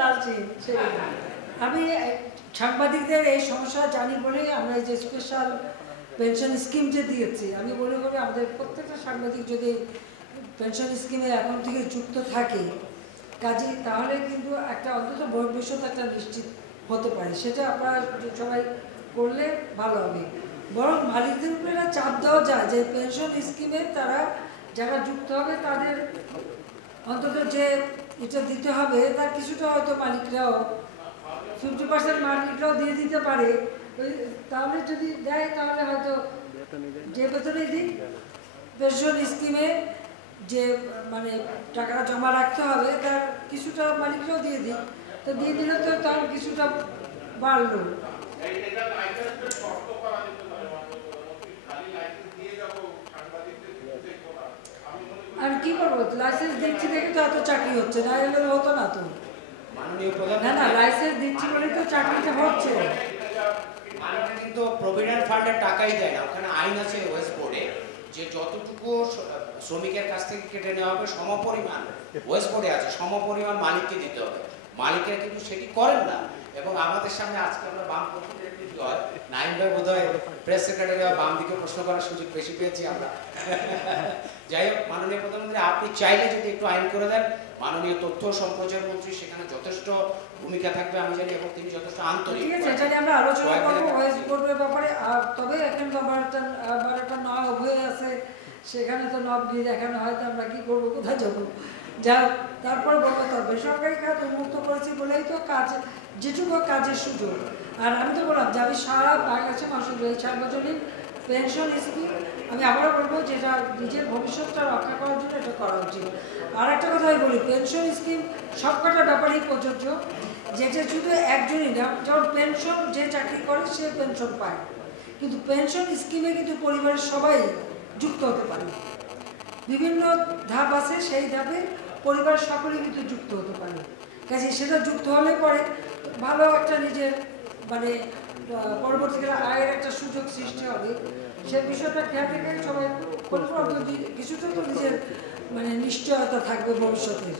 টানছি। আমি সাংবাদিকদের এই সমস্যা জানি বলেই আমরা এই যে স্পেশাল পেনশন স্কিম যে দিয়েছি, আমি মনে করি আমাদের প্রত্যেকটা সাংবাদিক যদি পেনশন স্কিমে এখন থেকে যুক্ত থাকে কাজে, তাহলে কিন্তু একটা অন্তত ভবিষ্যৎ একটা নিশ্চিত হতে পারে। সেটা আপনারা সবাই করলে ভালো হবে। বরং মালিকদের উপরে একটা চাপ দেওয়া যায় যে পেনশন স্কিমে তারা যারা যুক্ত হবে তাদের অন্তত যে এটা দিতে হবে তার কিছুটা হয়তো মালিকরাও 50% মালিকরাও দিয়ে দিতে পারে। তাহলে যদি দেয় তাহলে হয়তো যে বেতনে দিই পেনশন স্কিমে যে মানে টাকাটা জমা রাখতে হবে তার কিছুটা মালিকরাও দিয়ে দিই, তো দিয়ে দিলে তো তার কিছুটা বাড়লো। আর কি করবো, লাইসেন্স দিচ্ছি দেখে তো এত চাকরি হচ্ছে, না এলে হতো না তো। না না, লাইসেন্স দিচ্ছি বলে তো চাকরিটা হচ্ছে। কিন্তু প্রভিডেন্ট ফান্ডের টাকাই দেয় না, ওখানে আইন আছে ওয়েস্ট বোর্ডে যে যতটুকু শ্রমিকের কাছ থেকে কেটে নেওয়া হবে সমপরিমাণ, ওয়েস্ট বোর্ডে আছে সমপরিমাণ মালিককে দিতে হবে। মালিকেরা কিন্তু সেটি করেন না। এবং আমাদের সামনে আজকে আমরা বামপন্থীদের হয় নাইম ভাই বোধ হয় প্রেস সেক্রেটারি বা বাম দিকে প্রশ্ন করার সুযোগ বেশি পেয়েছি আমরা। যাই হোক, মাননীয় প্রধানমন্ত্রী আপনি চাইলে যদি একটু আইন করে দেন, মাননীয় তথ্য ও সম্প্রচার মন্ত্রী সেখানে যথেষ্ট ভূমিকা থাকবে আমি জানি, এবং তিনি যথেষ্ট আন্তরিক। ঠিক আছে, এটা নিয়ে আমরা আলোচনা করবো ওয়েস্ট বোর্ডের ব্যাপারে। আর তবে এখন তো আমার একটা নব হয়ে আছে, সেখানে তো নব দিয়ে দেখানো হয়, তো আমরা কি করবো, কোথায় যাবো, যা তারপর বলবো। তো বেসরকারি খাত উন্মুক্ত করেছি বলেই তো কাজ, যেটুকু কাজের সুযোগ। আর আমি তো বললাম যে আমি সারা বাংলাদেশের মানুষের এই সার্বজনীন পেনশন স্কিম আমি আবারও বলবো যেটা নিজের ভবিষ্যৎটা রক্ষা করার জন্য এটা করা উচিত। আর একটা কথা আমি বলি, পেনশন স্কিম সবকটা ব্যাপারেই প্রযোজ্য, যেটা শুধু একজনই না। যেমন পেনশন যে চাকরি করে সে পেনশন পায়, কিন্তু পেনশন স্কিমে কিন্তু পরিবারের সবাই যুক্ত হতে পারে। বিভিন্ন ধাপ আছে, সেই ধাপে পরিবারের সকলেই কিন্তু যুক্ত হতে পারে। কাজে সেটা যুক্ত হলে পরে ভালো একটা নিজের মানে পরবর্তীকালে আয়ের একটা সুযোগ সৃষ্টি হবে। সে বিষয়টা খেয়াল রেখে সবাই কিছুটা তো নিজের মানে নিশ্চয়তা থাকবে ভবিষ্যতে।